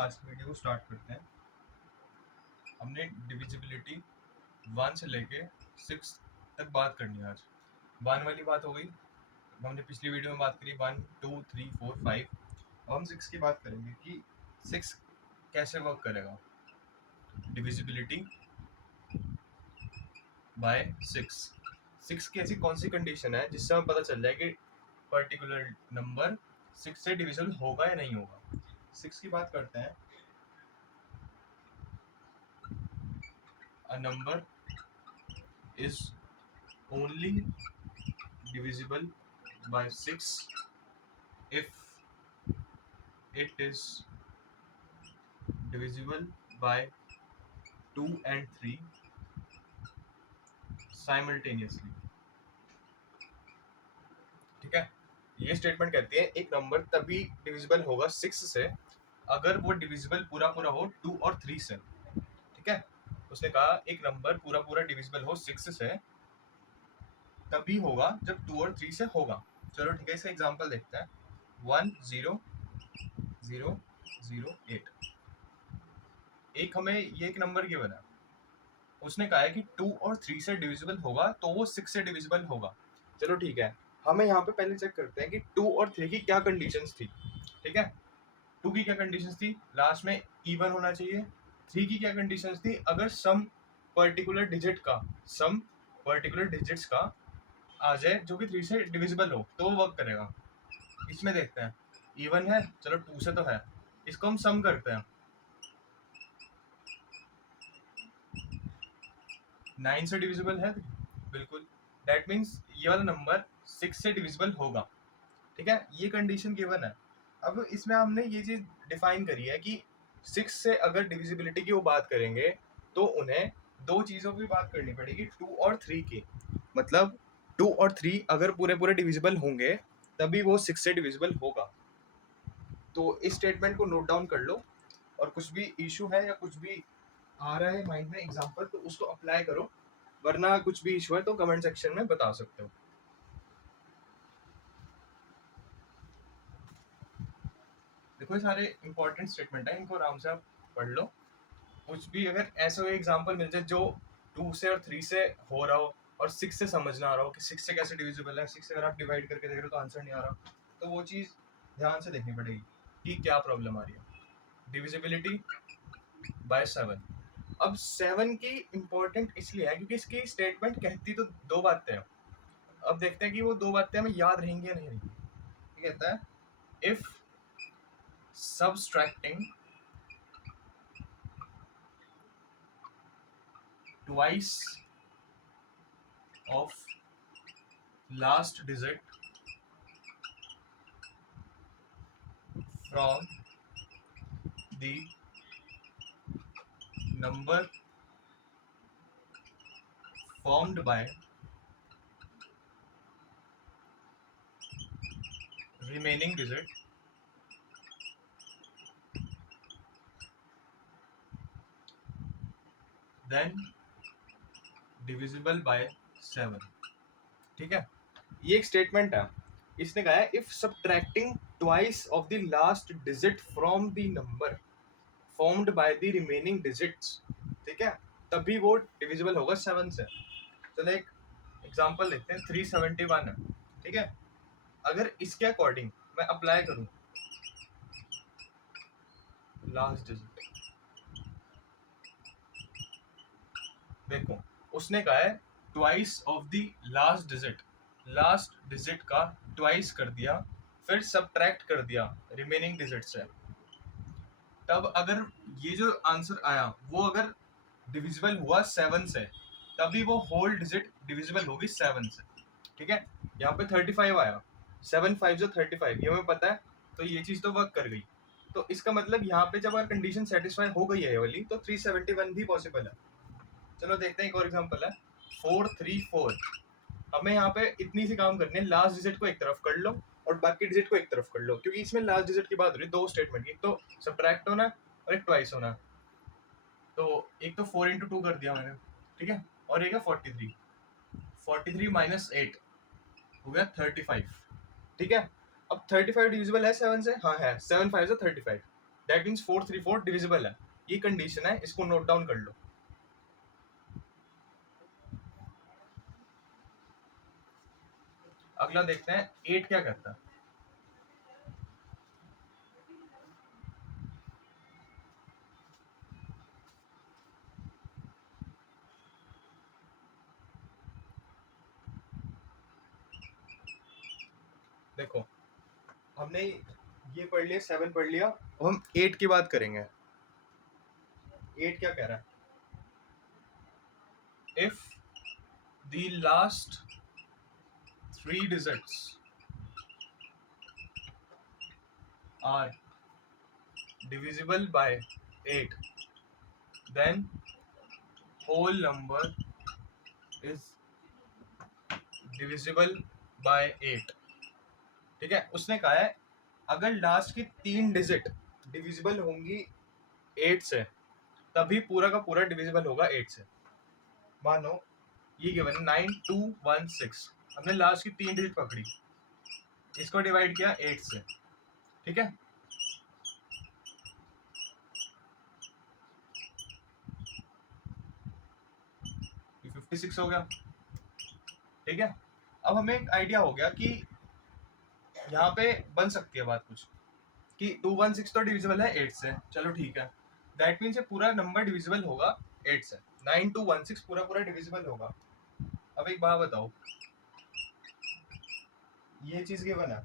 आज की वीडियो को स्टार्ट करते हैं। हमने डिविजिबिलिटी 1 से लेके 6 तक बात करनी है आज। 1 वाली बात हो गई, हमने पिछली वीडियो में बात करी 1 2 3 4 5। अब हम 6 की बात करेंगे कि 6 कैसे वर्क करेगा। डिविजिबिलिटी बाय 6 की ऐसी कौन सी कंडीशन है जिससे हमें पता चल जाए कि पर्टिकुलर नंबर 6 से डिविजिबल होगा या नहीं होगा। 6 की बात करते हैं। A number is only divisible by 6 if it is divisible by 2 and 3 simultaneously। ठीक है, ये स्टेटमेंट कहती है एक नंबर तभी डिविजिबल होगा 6 से अगर वो डिविजिबल पूरा पूरा हो 2 और 3 से। ठीक है, उसने कहा एक नंबर पूरा पूरा डिविजिबल हो 6 से तभी होगा जब 2 और 3 से होगा। चलो ठीक है, इसका एग्जांपल देखते हैं। 1 0 0 0 8। एक हमें ये एक नंबर गिवन है, उसने कहा है कि 2 और 3 से डिविजिबल होगा तो वो 6 से डिविजिबल होगा। चलो ठीक है, हमें यहाँ पे पहले चेक करते हैं कि 2 और 3 की क्या कंडीशंस थी। ठीक है, 2 की क्या कंडीशंस थी, लास्ट में इवन होना चाहिए। 3 की क्या कंडीशंस थी, अगर सम पर्टिकुलर डिजिट्स का आ जाए जो कि 3 से डिविजिबल हो तो वो वर्क करेगा। इसमें देखते हैं, इवन है, चलो 2 से तो है, इसको हम सम करते हैं। 9 से डिविजिबल है बिल्कुल, दैट मीन्स ये वाला नंबर 6 से डिविजिबल होगा। ठीक है, ये कंडीशन गिवन है। अब इसमें हमने ये चीज डिफाइन करी है कि 6 से अगर डिविजिबिलिटी की वो बात करेंगे तो उन्हें दो चीजों की बात करनी पड़ेगी, 2 और 3 की। मतलब 2 और 3 अगर पूरे पूरे डिविजिबल होंगे तभी वो 6 से डिविजिबल होगा। तो इस स्टेटमेंट को नोट डाउन कर लो, और कुछ भी इशू है या कुछ भी आ रहा है माइंड में एग्जांपल तो उसको अप्लाई करो, वरना कुछ भी इशू है तो कमेंट सेक्शन में बता सकते हो। देखो ये सारे इंपॉर्टेंट स्टेटमेंट है, इनको आराम से आप पढ़ लो। कुछ भी अगर ऐसा कोई एग्जांपल मिल जाए जो 2 से और 3 से हो रहा हो और 6 से समझ ना आ रहा हो कि 6 से कैसे डिविजिबल है, 6 से अगर आप डिवाइड करके देख रहे हो तो आंसर नहीं आ रहा, तो वो चीज़ ध्यान से देखनी पड़ेगी कि क्या प्रॉब्लम आ रही है। Divisibility bye 7। अब 7 की इंपॉर्टेंट इसलिए है क्योंकि इसकी स्टेटमेंट कहती तो दो बातें हैं। अब देखते हैं कि वो दो बातें हमें याद रहेंगी या नहीं रहेंगी। ये कहता है if subtracting twice of last digit from the number formed by remaining digit then divisible by 7। ठीक है, ये एक स्टेटमेंट है। इसने कहा है if subtracting twice of the last digit from the number formed by the remaining digits, ठीक है, तभी वो डिविजिबल होगा 7 से। चलो एक एग्जांपल देखते हैं। 371 है, ठीक है, अगर इसके अकॉर्डिंग मैं अप्लाई करूं लास्ट डिजिट, देखो उसने कहा है twice of the last digit का ट्वाइस कर दिया, फिर सब्ट्रैक्ट कर दिया रिमेनिंग डिजिट से। तब अगर ये जो आंसर आया वो अगर डिविजिबल हुआ 7 से तभी वो होल डिजिट डिविजिबल होगी 7 से। ठीक है, यहाँ पे 35 आया, 7 5 जो 35, ये हमें पता है, तो ये चीज तो वर्क कर गई। तो इसका मतलब यहाँ पे जब अगर कंडीशन सेटिस्फाई हो गई है ये वाली तो 371 भी पॉसिबल है। चलो देखते हैं एक और एग्जांपल है। 434। हमें यहाँ पे इतनी सी काम करनी है, लास्ट डिजिट को एक तरफ कर लो और बाकी डिजिट को एक तरफ कर लो, क्योंकि इसमें लास्ट डिजिट की बात हो रही है दो स्टेटमेंट की, एक तो सब्ट्रैक्ट होना है और एक ट्वाइस होना है। तो एक तो 4 इंटू 2 कर दिया मैंने, ठीक है, और एक है 43। 43 माइनस 8 हो गया 35। ठीक है, अब 35 डिविजिबल है 7 से, हाँ है, 7 5 से 35। दैट मीन्स 434 डिविजिबल है। ये कंडीशन है, इसको नोट डाउन कर लो। अगला देखते हैं 8 क्या करता है। देखो हमने ये पढ़ लिया, 7 पढ़ लिया, अब हम 8 की बात करेंगे। 8 क्या कह रहा है? If the last 3 digits are divisible by 8, then whole number is divisible by 8। ठीक है, उसने कहा है अगर लास्ट की 3 डिजिट डिविजिबल होंगी 8 से, तभी पूरा का पूरा डिविजिबल होगा 8 से। मानो ये गिवन है 9216, हमने लास्ट की 3 डिजिट पकड़ी, इसको डिवाइड किया 8 से। ठीक है, ये 56 हो गया। ठीक है, अब हमें एक आइडिया हो गया कि यहाँ पे बन सकती है बात कुछ कि 216 तो डिविजिबल है 8 से, चलो ठीक है, दैट मीन्स ये पूरा नंबर डिविजिबल होगा 8 से। 9216 पूरा पूरा डिविजिबल होगा। अब एक बात बताओ, ये चीज गिवन है,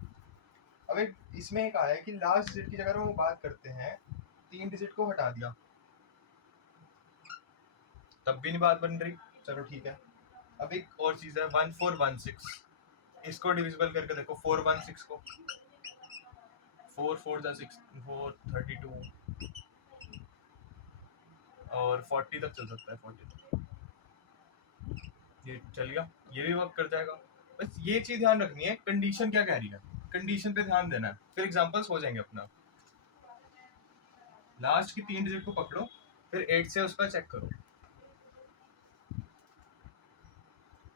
अब एक इसमें एक आया कि लास्ट डिजिट की जगह हम बात करते हैं 3 डिजिट को हटा दिया, तब भी नहीं बात बन रही, चलो ठीक है। अब एक और चीज है 1416, इसको डिविजिबल करके देखो 416 को, 4 4 जा 6 4 32 और 40 तक चल सकता है, 40 तक ये चल गया, ये भी वर्क कर जाएगा। बस ये चीज ध्यान रखनी है कंडीशन क्या कह रही है, कंडीशन पे ध्यान देना है, फिर एग्जांपल्स हो जाएंगे अपना। लास्ट की 3 डिजिट को पकड़ो, फिर 8 से उसका चेक करो।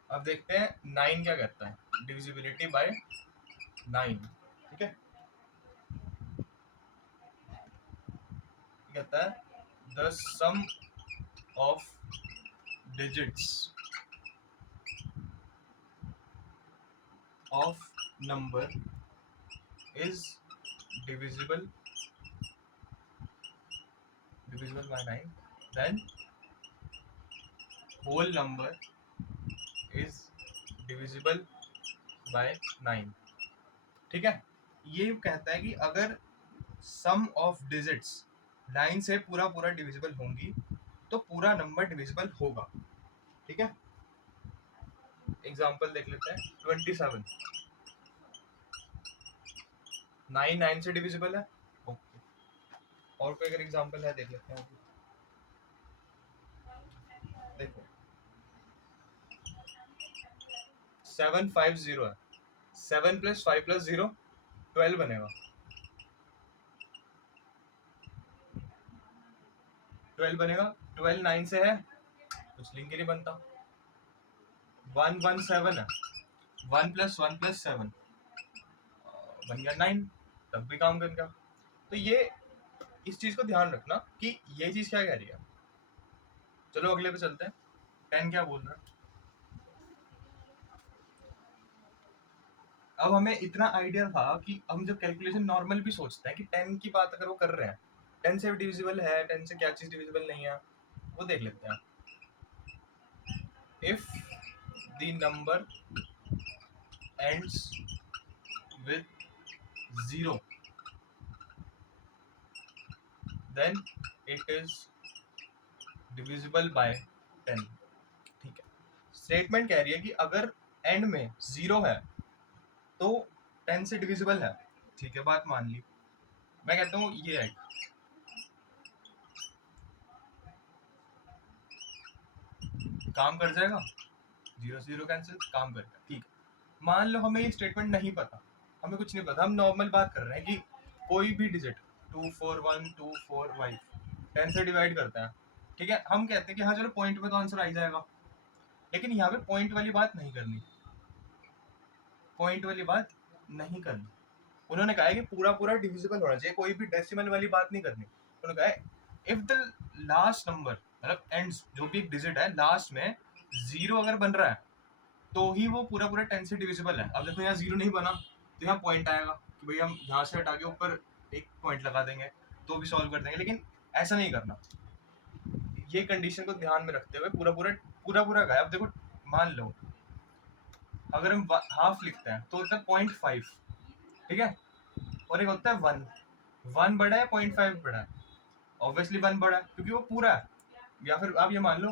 अब देखते हैं 9 क्या करता है, डिविजिबिलिटी बाय 9। ठीक है, कहता है the sum of digits of number is divisible by 9, then whole number is divisible by 9। ठीक है, ये कहता है कि अगर सम ऑफ डिजिट्स 9 से पूरा पूरा डिविजिबल होंगी तो पूरा नंबर डिविजिबल होगा। ठीक है, एग्जांपल देख लेते हैं 27, 9 9 से डिविजिबल है। ओके, और कोई अगर एग्जांपल है देख लेते हैं। देखो 750 है, 7 + 5 + 0 12 बनेगा, 12 बनेगा। 12 9 से है, कुछ लिंक ही नहीं बनता। 117 है, 1 + 1 + 7 बन गया 9, तब भी काम कर गया। तो ये इस चीज को ध्यान रखना कि ये चीज क्या कह रही है। चलो अगले पे चलते हैं, 10 क्या बोल रहा है। अब हमें इतना आइडिया था कि हम जब कैलकुलेशन नॉर्मल भी सोचते हैं कि 10 की बात अगर वो कर रहे हैं, 10 से डिविजिबल है, 10 से क्या चीज डिविजिबल नहीं है, वो देख लेते हैं। If the number ends with 0 then it is divisible by 10। ठीक है, स्टेटमेंट कह रही है कि अगर एंड में 0 है तो 10 से डिविजिबल है। ठीक है, बात मान ली। मैं कहता हूँ ये है, काम कर जाएगा, 0 0 कैंसिल, काम करेगा। ठीक है, मान लो हमें ये स्टेटमेंट नहीं पता, हमें कुछ नहीं पता, हम नॉर्मल बात कर रहे हैं कि कोई भी डिजिट 2 4 1 2 4 5 10 से डिवाइड करता है। ठीक है, हम कहते हैं कि हाँ चलो पॉइंट पे तो आंसर आ ही जाएगा, लेकिन यहाँ पे पॉइंट वाली बात नहीं करनी, पॉइंट वाली बात नहीं करनी। उन्होंने कहा है कि पूरा पूरा डिविजिबल होना चाहिए, कोई भी डेसिमल वाली बात नहीं करनी। उन्होंने कहा है इफ द लास्ट नंबर मतलब एंड्स, जो भी एक डिजिट है लास्ट में 0 अगर बन रहा है तो ही वो पूरा पूरा 10 से डिविजिबल है। अब देखो यहाँ 0 नहीं बना तो यहाँ पॉइंट आएगा कि भाई हम यहाँ से हटा के ऊपर एक पॉइंट लगा देंगे तो भी सॉल्व कर देंगे, लेकिन ऐसा नहीं करना। ये कंडीशन को ध्यान में रखते हुए पूरा पूरा गया। अब देखो मान लो अगर हम हाफ लिखते हैं तो होता है 0.5, ठीक है, और एक होता है 1। 1 बड़ा है 0.5 बड़ा है, ऑब्वियसली 1 बड़ा है क्योंकि वो पूरा है। या फिर आप ये मान लो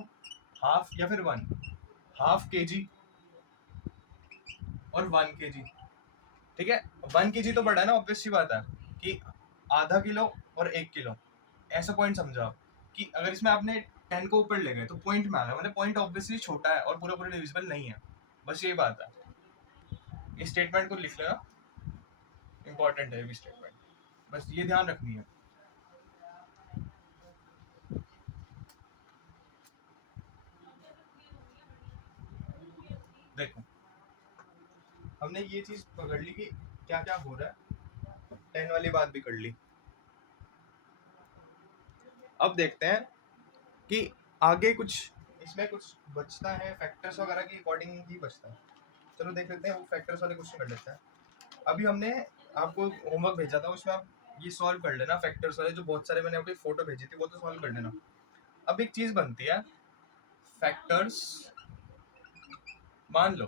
हाफ या फिर 1, हाफ kg और 1 kg, ठीक है। 1 kg तो बड़ा है ना, ऑब्वियस सी बात है कि आधा किलो और 1 किलो, ऐसा पॉइंट समझो आप कि अगर इसमें आपने 10 को ऊपर ले गए तो पॉइंट में आ गया, मतलब पॉइंट ऑब्वियसली छोटा है और पूरा पूरा डिविजिबल नहीं है, बस ये बात है। इस स्टेटमेंट को लिख लेना, इंपॉर्टेंट है ये भी स्टेटमेंट, बस ये ध्यान रखनी है। देखो हमने ये चीज पकड़ ली कि क्या क्या हो रहा है, 10 वाली बात भी कर ली। अब देखते हैं कि आगे कुछ इसमें कुछ बचता है, फैक्टर्स वगैरह के अकॉर्डिंग ही बचता है। चलो देख लेते हैं, वो फैक्टर्स वाले क्वेश्चन कर लेते हैं। अभी हमने आपको होमवर्क भेजा था, उसमें आप ये सॉल्व कर लेना फैक्टर्स वाले, जो बहुत सारे मैंने आपको फोटो भेजी थी वो तो सॉल्व कर लेना। अब एक चीज बनती है फैक्टर्स, मान लो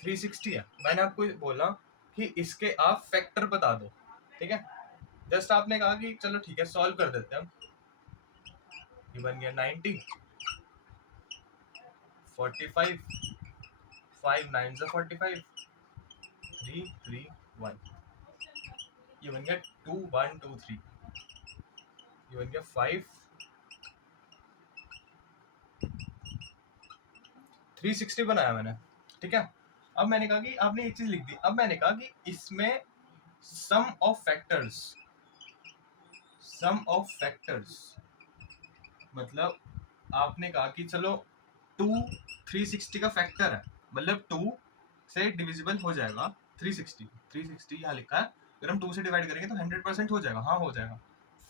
360 है, मैंने आपको बोला कि इसके आप फैक्टर बता दो, ठीक है। जस्ट आपने कहा कि चलो ठीक है सॉल्व कर देते हैं हम। ये बन गया 90, 45, 5 9 45, 3 3 1, ये बन गया 2 1 2 3, ये बन गया 5 360 बनाया मैंने, ठीक है। अब मैंने कहा कि आपने एक चीज लिख दी, अब मैंने कहा कि इसमें सम ऑफ फैक्टर्स मतलब आपने कहा कि चलो 2 360 का फैक्टर है, मतलब 2 से डिविजिबल हो जाएगा 360 यहाँ लिखा है, अगर हम 2 से डिवाइड करेंगे तो 100% हो जाएगा, हाँ हो जाएगा।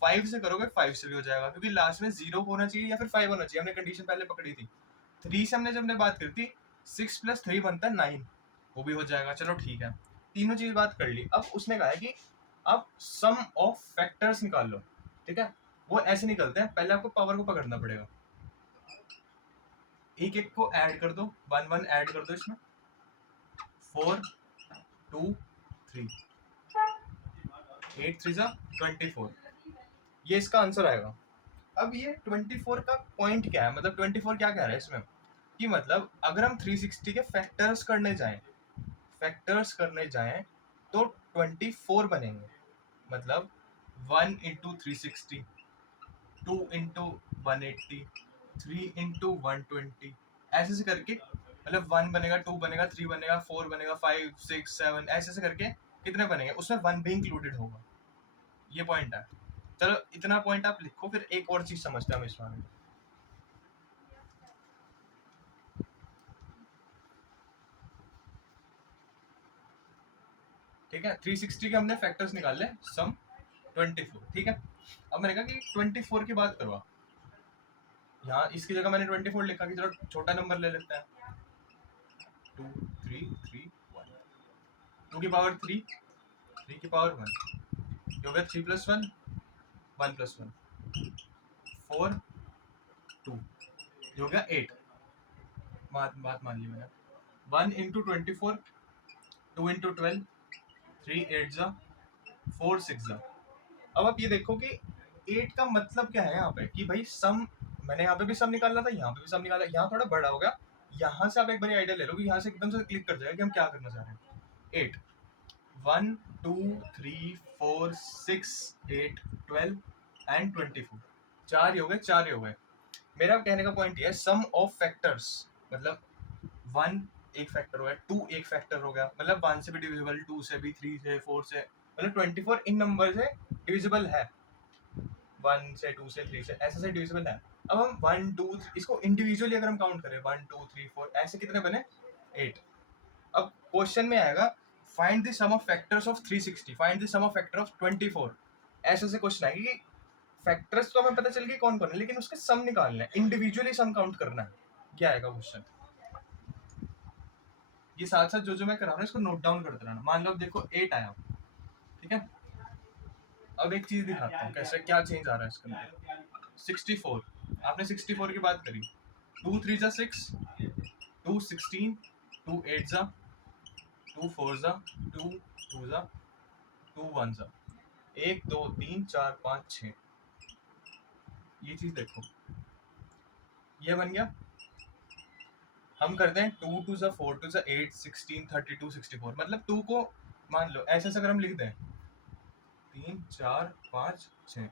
5 से करोगे 5 से भी हो जाएगा, क्योंकि लास्ट में 0 होना चाहिए या फिर 5 होना चाहिए, हमने कंडीशन पहले पकड़ी थी। 3 से हमने जब हमने बात करी थी 6 + 3 बनता है 9, वो भी हो जाएगा। चलो ठीक है, तीनों चीज बात कर ली। अब उसने कहा है कि अब सम ऑफ फैक्टर्स निकाल लो, ठीक है। वो ऐसे निकलते हैं, पहले आपको पावर को पकड़ना पड़ेगा, एक एक को ऐड कर दो, 1 1 ऐड कर दो इसमें, 4 2 3, 8 3 24, ये इसका आंसर आएगा। अब ये 24 का पॉइंट क्या है, मतलब 24 क्या कह रहा है इसमें कि मतलब अगर हम 360 के फैक्टर्स करने जाएं तो 24 बनेंगे, मतलब 1 × 360, 2 × 180, 3 × 120, ऐसे से करके, मतलब 1 बनेगा, 2 बनेगा, 3 बनेगा, 4 बनेगा, 5 6 7, ऐसे से करके कितने बनेंगे, उसमें 1 भी इंक्लूडेड होगा। ये पॉइंट है। चलो इतना पॉइंट आप लिखो, फिर एक और चीज समझते हैं हम इस बारे में। ठीक है, 360 के हमने फैक्टर्स निकाल ले, सम 24, ठीक है। अब मैंने कहा कि 24 की बात करो, यहाँ इसकी जगह मैंने 24 लिखा कि चलो छोटा नंबर ले लेते हैं, 2 3 3 1, 2 की पावर 3, 3 की पावर 1, हो गया 3 + 1 1 + 1, 4 2, हो गया 8। बात मान ली मैंने। 1 × 24, 2 × 12, 3 8 4 6। अब आप ये देखो कि 8 का मतलब क्या है यहाँ पे कि भाई सम, मैंने यहाँ पे भी सम निकालना था, यहाँ पे भी सम निकाला, यहाँ थोड़ा बड़ा हो गया। यहाँ से आप एक बार आइडिया ले लो कि यहाँ से एकदम से क्लिक कर जाएगा कि हम क्या करना चाह रहे हैं। 8 1 2 3 4 6 8 12 एंड 24, 4 ही हो गए, 4 ही हो गए। मेरा कहने का पॉइंट ये है सम ऑफ फैक्टर्स, मतलब 1 एक फैक्टर हो गया, 2 एक फैक्टर हो गया, मतलब 1 से भी डिविजिबल, 2 से भी, 3 से, 4 से, मतलब 24 इन नंबर से डिविजिबल है, 1 से 2 से 3 से, ऐसे से डिविजिबल है। अब हम 1 2 इसको इंडिविजुअली अगर हम काउंट करें 1 2 3 4, ऐसे कितने बने 8। अब क्वेश्चन में आएगा find the sum of factors of 360, find the sum of factor of 24। ऐसे से क्वेश्चन आएगी कि फैक्टर्स तो हमें पता चल गई कौन कौन है, लेकिन उसके सम निकालना है, इंडिविजुअली सम काउंट करना है। क्या आएगा क्वेश्चन? ये साथ साथ जो मैं करा रहा हूँ इसको नोट डाउन करते रहना। मान लो देखो 8 आया, ठीक है। अब एक चीज दिखाता हूँ कैसे क्या चेंज आ रहा है इसके अंदर। 64, आपने 64 की बात करी, 2 3 जा 6, 2 16, 2 8 जा, 2 4 जा, 2 2 जा, 2 1 जा, 1 2 3 4 5 6। ये चीज देखो, ये बन गया। हम करते हैं 2 2 जा 4 2 जा 8 16 32 64, मतलब 2 को मान लो ऐसे अगर हम लिख दें 3 4 5 6,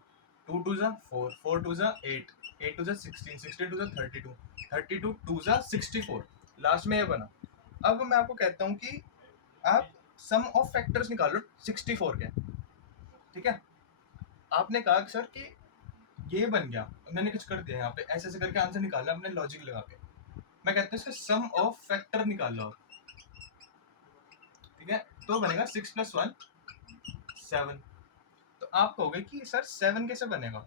2 2 जा 4 4 2 जा 8 8 2 जा 16 16 2 जा 32 32 2 जा 64, लास्ट में ये बना। अब मैं आपको कहता हूँ कि आप सम ऑफ फैक्टर्स निकालो 64 के, ठीक है। आपने कहा सर कि ये बन गया, मैंने कुछ कर दिया यहाँ पे, ऐसे ऐसे करके आंसर निकाला अपने लॉजिक लगा के। मैं कहता हूँ इसका सम ऑफ फैक्टर निकाल लो, ठीक है। तो बनेगा 6 + 1 7। तो आप कहोगे कि सर 7 कैसे बनेगा?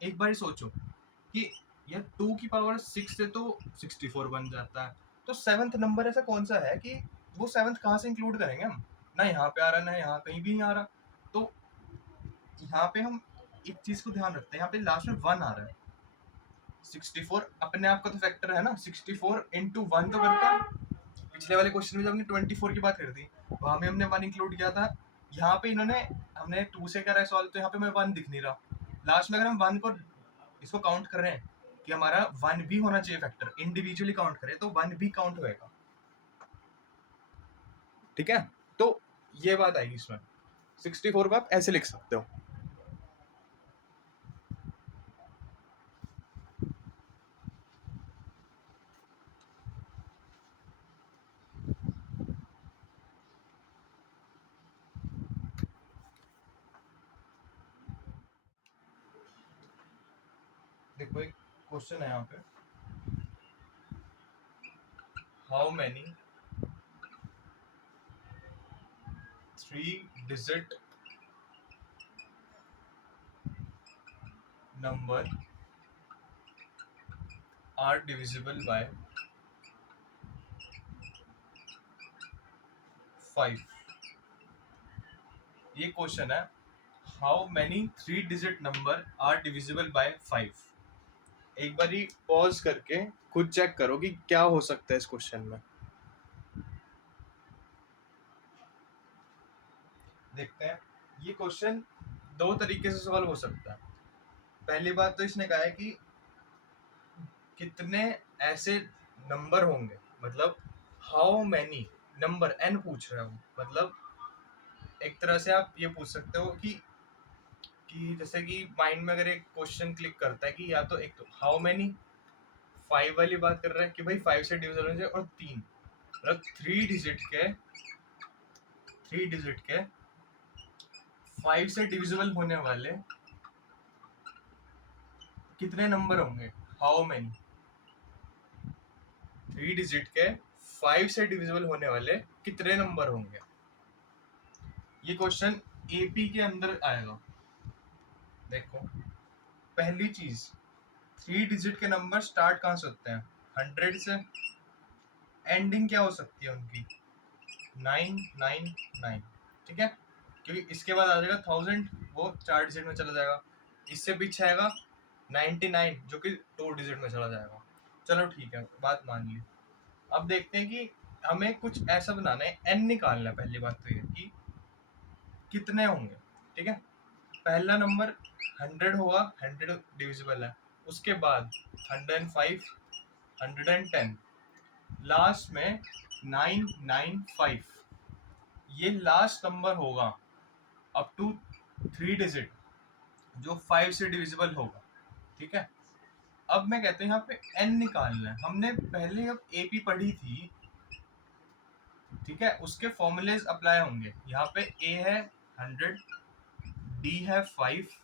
एक बार सोचो कि यार 2 की पावर 6 से तो 64 बन जाता है, तो 7th नंबर ऐसा कौन सा है कि वो 7th कहाँ से इंक्लूड करेंगे हम? ना यहाँ पे आ रहा, ना यहाँ कहीं भी नहीं आ रहा। तो यहाँ पे हम एक चीज को ध्यान रखते हैं, यहाँ पे लास्ट में 1 आ रहा है। 64 अपने आप का तो फैक्टर है ना, 64 इंटू 1 तो करता है। पिछले वाले क्वेश्चन में जब हमने 24 की बात करी थी वहां में हमने 1 इंक्लूड किया था। यहाँ पे इन्होंने हमने 2 से करा है सॉल्व, तो यहाँ पे मैं 1 दिख नहीं रहा। लास्ट में अगर हम 1 को इसको काउंट कर रहे हैं कि हमारा 1 भी होना चाहिए फैक्टर, इंडिविजुअली काउंट करें तो 1 भी काउंट होएगा, ठीक है। तो ये बात आएगी इसमें। 64 को आप ऐसे लिख सकते हो। देखो एक क्वेश्चन है यहाँ पे, how many 3-digit number are divisible by 5। ये क्वेश्चन है, how many 3-digit number are divisible by 5। एक बार ही पॉज करके खुद चेक करो कि क्या हो सकता है इस क्वेश्चन में। देखते हैं। ये क्वेश्चन दो तरीके से सॉल्व हो सकता है। पहली बात तो इसने कहा है कि कितने ऐसे नंबर होंगे, मतलब हाउ मैनी नंबर, एन पूछ रहा हूँ, मतलब एक तरह से आप ये पूछ सकते हो कि जैसे कि माइंड में अगर एक क्वेश्चन क्लिक करता है कि या तो एक तो हाउ मैनी 5 वाली बात कर रहा है कि भाई 5 से डिविजन होने चाहिए, और 3 मतलब 3 डिजिट के 5 से डिविजिबल होने वाले कितने नंबर होंगे, हाउ मैनी 3 डिजिट के 5 से डिविजिबल होने वाले कितने नंबर होंगे। ये क्वेश्चन एपी के अंदर आएगा। देखो पहली चीज, 3 डिजिट के नंबर स्टार्ट कहाँ से होते हैं, 100 से। एंडिंग क्या हो सकती है उनकी, 999, ठीक है। क्योंकि इसके बाद आ जाएगा 1000, वो 4 डिजिट में चला जाएगा। इससे पीछे आएगा 99 जो कि 2 डिजिट में चला जाएगा। चलो ठीक है, बात मान ली। अब देखते हैं कि हमें कुछ ऐसा बनाना है, एन निकालना है। पहली बात तो ये कि कितने होंगे, ठीक है। पहला नंबर 100 होगा, 100 डिविजिबल है। उसके बाद 105, 110, लास्ट में 995। ये लास्ट नंबर होगा अप टू 3 डिजिट जो 5 से डिविजिबल होगा, ठीक है। अब मैं कहता हूँ यहाँ पे एन निकालना है। हमने पहले अब एपी पढ़ी थी, ठीक है, उसके फॉर्मूलेज अप्लाई होंगे। यहाँ पे ए है 100, डी है 5,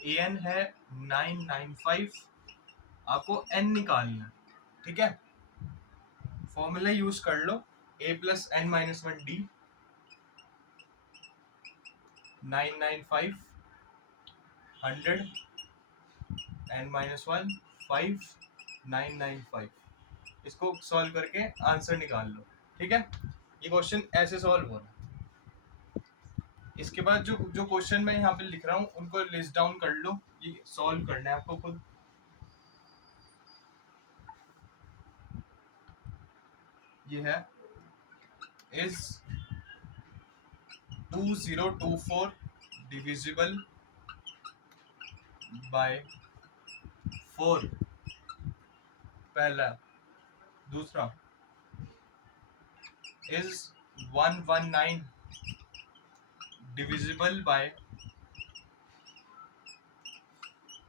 ए एन है 995, आपको एन निकालना है, ठीक है। फॉर्मूला यूज कर लो, a plus n minus 1 d 995 100 n minus 1 5 995। इसको सॉल्व करके आंसर निकाल लो। ठीक है, ये क्वेश्चन ऐसे सॉल्व हो रहा है। इसके बाद जो जो क्वेश्चन मैं यहाँ पे लिख रहा हूँ उनको लिस्ट डाउन कर लो, ये सॉल्व करना है आपको खुद। ये है इज 2024 डिविजिबल बाय 4, पहला। दूसरा, is 119 divisible by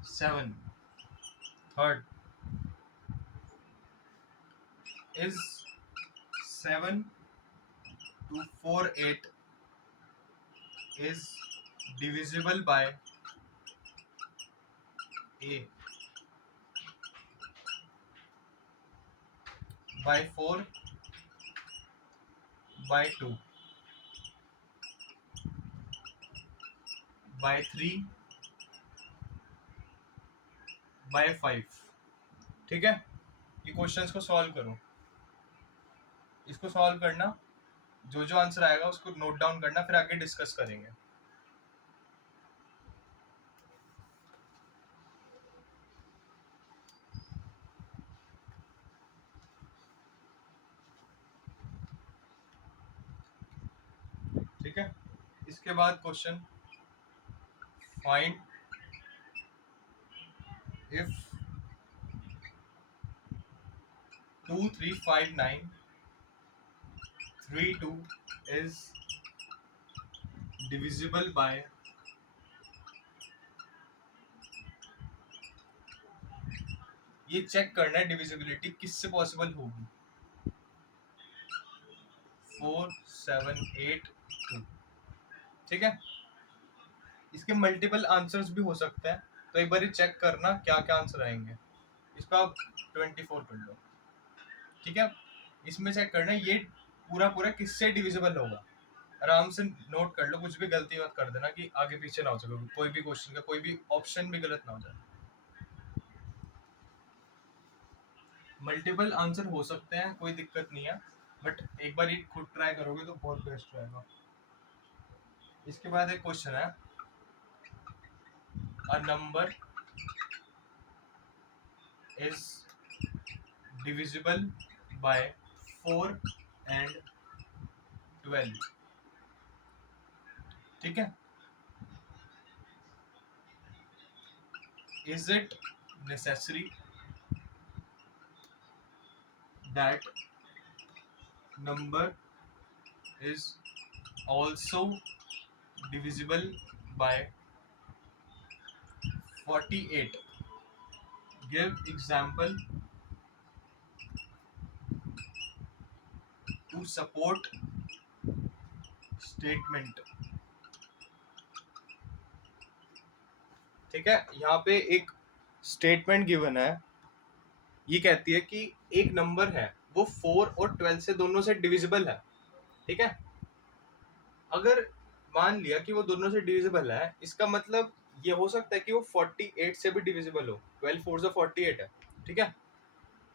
7। Third, is 7248 is divisible by a by 4 by 2 by 3 by 5। ठीक है, ये क्वेश्चंस को सॉल्व करो। इसको सॉल्व करना, जो जो आंसर आएगा उसको नोट डाउन करना, फिर आगे डिस्कस करेंगे। ठीक है, इसके बाद question, find if 235932 is divisible by, ये चेक करना है डिविजिबिलिटी किससे पॉसिबल होगी। 4782। ठीक है, इसके मल्टीपल आंसर्स भी हो सकते हैं, तो एक बार चेक करना क्या क्या आंसर आएंगे। इसको आप 24 कर लो। ठीक है, इसमें चेक करना ये पूरा पूरा किससे डिविजिबल होगा। आराम से नोट कर लो, कुछ भी गलती मत कर देना कि आगे पीछे ना हो सके, कोई भी क्वेश्चन का कोई भी ऑप्शन भी गलत ना हो जाए। मल्टीपल आंसर हो सकते हैं, कोई दिक्कत नहीं है, बट एक बार ये खुद ट्राई करोगे तो बहुत बेस्ट रहेगा। इसके बाद एक क्वेश्चन है, a number is divisible by 4 and 12। ठीक है, is it necessary that number is also divisible by 48? Give example to support statement। ठीक है, यहाँ पे एक स्टेटमेंट गिवन है, ये कहती है कि एक नंबर है वो 4 और 12 से दोनों से डिविजिबल है। ठीक है, अगर मान लिया कि वो दोनों से डिविजिबल है, इसका मतलब ये हो सकता है कि वो 48 से भी डिविजिबल हो। 12 4 से 48 है। ठीक है,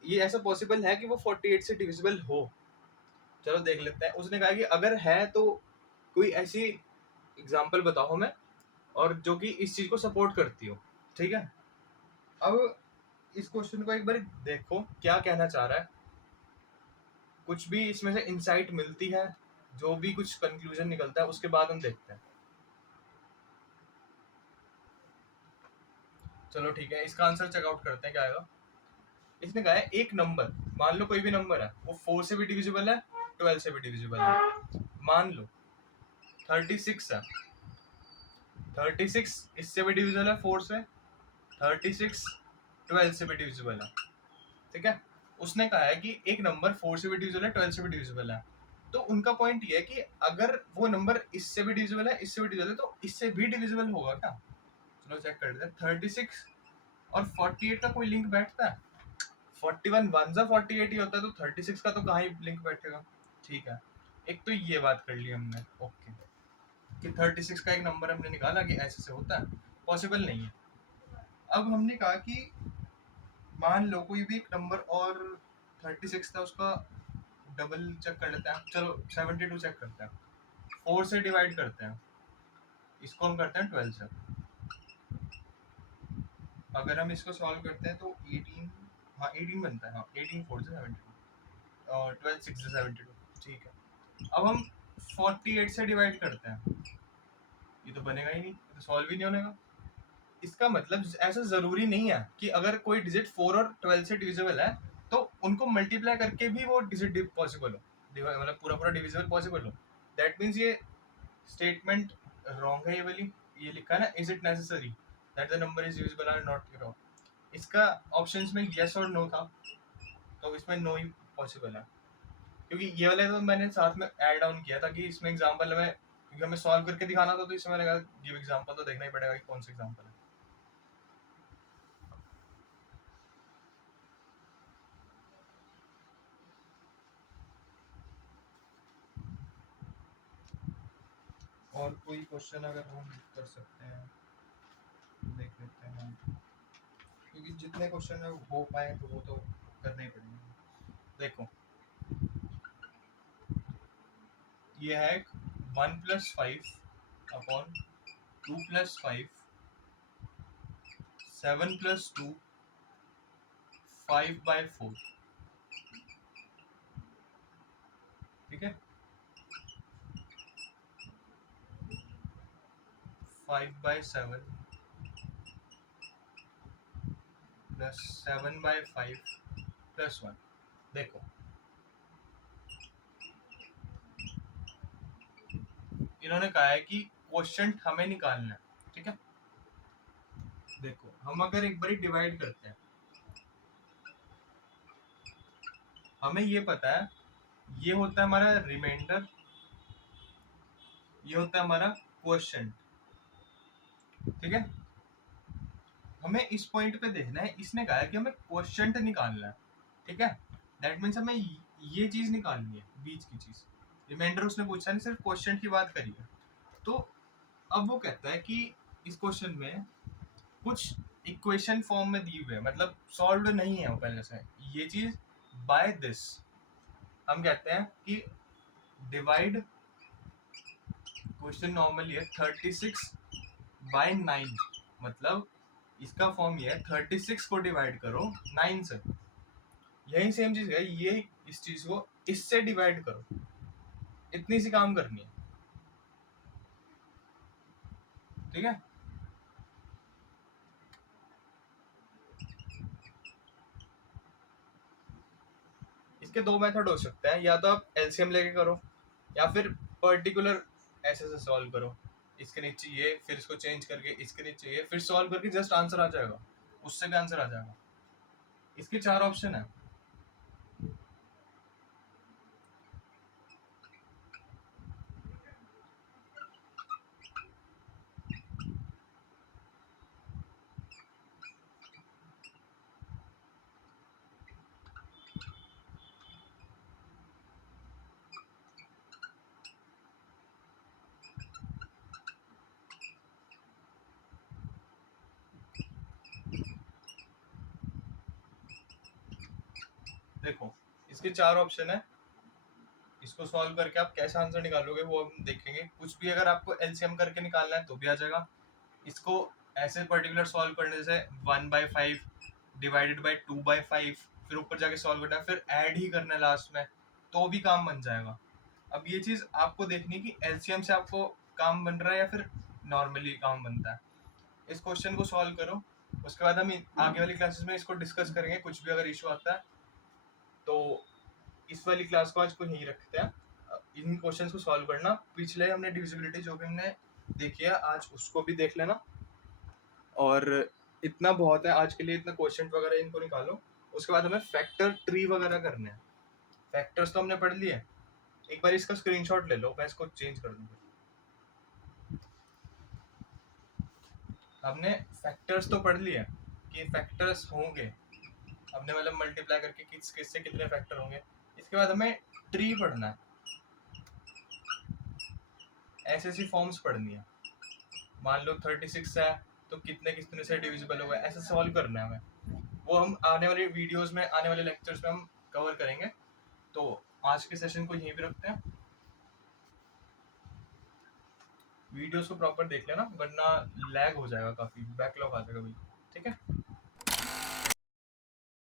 ये ऐसा पॉसिबल है कि वो 48 से डिविजिबल हो। चलो देख लेते हैं। उसने कहा कि अगर है तो कोई ऐसी एग्जांपल बताओ हमें और जो कि इस चीज को सपोर्ट करती हो। ठीक है, अब इस क्वेश्चन को एक बार देखो क्या कहना चाह रहा है। कुछ भी इसमें से इंसाइट मिलती है, जो भी कुछ कंक्लूजन निकलता है उसके बाद हम देखते हैं। चलो ठीक है, इसका आंसर चेकआउट करते हैं क्या आएगा। इसने कहा है एक नंबर, मान लो कोई भी नंबर है, वो 4 से भी डिविजिबल है, 12 से भी डिविजिबल है। मान लो 36 है, 36 इससे भी डिविजिबल है 4 से, 36 12 से भी डिविजिबल है। ठीक है, उसने कहा है कि एक नंबर 4 से भी डिविजिबल है, 12 से भी डिविजिबल है। तो उनका पॉइंट ये है कि अगर वो नंबर इससे भी डिविजिबल है, इससे भी डिविजिबल है, तो इससे भी डिविजिबल होगा क्या। चलो चेक कर लेते हैं। 36 और 48 का कोई लिंक बैठता है? 41 1 जा 48 ही होता है, तो 36 का तो कहाँ ही लिंक बैठेगा। ठीक है, एक तो ये बात कर ली हमने, ओके, कि 36 का एक नंबर हमने निकाला कि ऐसे से होता है, पॉसिबल नहीं है। अब हमने कहा कि मान लो कोई भी एक नंबर और 36 था, उसका डबल चेक कर लेते हैं, चलो 72 चेक करते हैं, 4 से डिवाइड करते हैं, इसको हम करते हैं 12 से। अगर हम इसको सॉल्व करते हैं तो 18, हाँ 18 बनता है, हाँ 18 4 से 72 और 12 6 से 72, ठीक है। अब हम 48 से डिवाइड करते हैं, ये तो बनेगा ही नहीं, तो सॉल्व ही नहीं होने का। इसका मतलब ऐसा जरूरी नहीं है कि अगर कोई डिजिट 4 और 12 से डिविजिबल है तो उनको मल्टीप्लाई करके भी वो डिजिट पॉसिबल हो, मतलब पूरा पूरा डिविजिबल पॉसिबल हो। दैट मीन्स ये स्टेटमेंट रॉन्ग है, ये वाली, ये लिखा है ना, is it necessary that the number is usable और नॉट रॉन्ग, इसका ऑप्शंस में यस और नो था, तो इसमें नो ही पॉसिबल है, क्योंकि ये वाले तो मैंने साथ में ऐड ऑन किया ताकि इसमें एग्जांपल में, क्योंकि हमें सॉल्व करके दिखाना था, तो इसमें मैंने कहा गिव एग्जांपल, तो देखना ही पड़ेगा कि कौन सा एग्जांपल है। और कोई क्वेश्चन अगर हम कर सकते हैं देख लेते हैं, क्योंकि जितने क्वेश्चन हो पाए तो वो तो करने ही पड़ेंगे। देखो ये है 1+5 अपॉन 2+5 7+2 5/4, ठीक है, 5/7 प्लस 7/5 प्लस 1। देखो इन्होंने कहा है कि क्वोशिएंट हमें निकालना है, ठीक है। देखो हम अगर एक बारी डिवाइड करते हैं, हमें ये पता है ये होता है हमारा रिमाइंडर, ये होता है हमारा क्वोशिएंट, ठीक है। हमें इस पॉइंट पे देखना है, इसने कहा है कि हमें क्वोशिएंट निकालना है, ठीक है। दैट मीन्स हमें ये चीज निकालनी है, बीच की चीज, रिमाइंडर उसने पूछा नहीं, सिर्फ क्वोशिएंट की बात करी है। तो अब वो कहता है कि इस क्वेश्चन में कुछ इक्वेशन फॉर्म में दी हुई है, मतलब सॉल्व नहीं है वो पहले से, ये चीज बाय दिस हम कहते हैं कि डिवाइड, क्वेश्चन नॉर्मली है 36/9, मतलब इसका फॉर्म ये है 36 को डिवाइड करो 9 से, यही सेम चीज है, ये इस चीज को इससे डिवाइड करो, इतनी सी काम करनी है, ठीक है। इसके दो मेथड हो सकते हैं, या तो आप एलसीएम लेके करो, या फिर पर्टिकुलर ऐसे से सॉल्व करो, इसके नीचे ये, फिर इसको चेंज करके इसके नीचे ये, फिर सॉल्व करके जस्ट आंसर आ जाएगा, उससे भी आंसर आ जाएगा। इसके 4 ऑप्शन है। देखो इसके 4 ऑप्शन है, इसको सॉल्व करके आप कैसे आंसर निकालोगे वो हम देखेंगे, कुछ भी अगर आपको एलसीएम करके निकालना है तो भी आ जाएगा, इसको ऐसे पर्टिकुलर सॉल्व करने से 1/5 डिवाइडेड बाई 2/5, फिर ऊपर जाके सॉल्व करना है, फिर ऐड ही करना है लास्ट में, तो भी काम बन जाएगा। अब ये चीज आपको देखनी है कि एलसीएम से आपको काम बन रहा है या फिर नॉर्मली काम बनता है। इस क्वेश्चन को सॉल्व करो, उसके बाद हम आगे वाली क्लासेस में इसको डिस्कस करेंगे, कुछ भी अगर इशू आता है तो। इस वाली क्लास को आज को यहीं रखते हैं, इन क्वेश्चंस को सॉल्व करना, पिछले हमने डिविजिबिलिटी जो भी हमने देखी है आज उसको भी देख लेना, और इतना बहुत है आज के लिए, इतना क्वेश्चन वगैरह इनको निकालो। उसके बाद हमें फैक्टर ट्री वगैरह करने हैं, फैक्टर्स तो हमने पढ़ लिए, एक बार इसका स्क्रीनशॉट ले लो, मैं इसको चेंज कर दूंगा। हमने फैक्टर्स तो पढ़ लिए कि फैक्टर्स होंगे, हमने मतलब मल्टीप्लाई करके किस किस से कितने फैक्टर होंगे। इसके बाद हमें ट्री पढ़ना है, ऐसी फॉर्म्स पढ़नी है। मान लो 36 है तो कितने कितने से डिविजिबल होगा, ऐसा सॉल्व करना है हमें। वो हम आने वाले वीडियोस में, आने वाले लेक्चर्स में हम कवर करेंगे। तो आज के सेशन को यहीं पे रखते हैं। वीडियोस को प्रॉपर देख लेना, वरना लैग हो जाएगा, काफी बैकलॉग आ जाएगा भाई। ठीक है।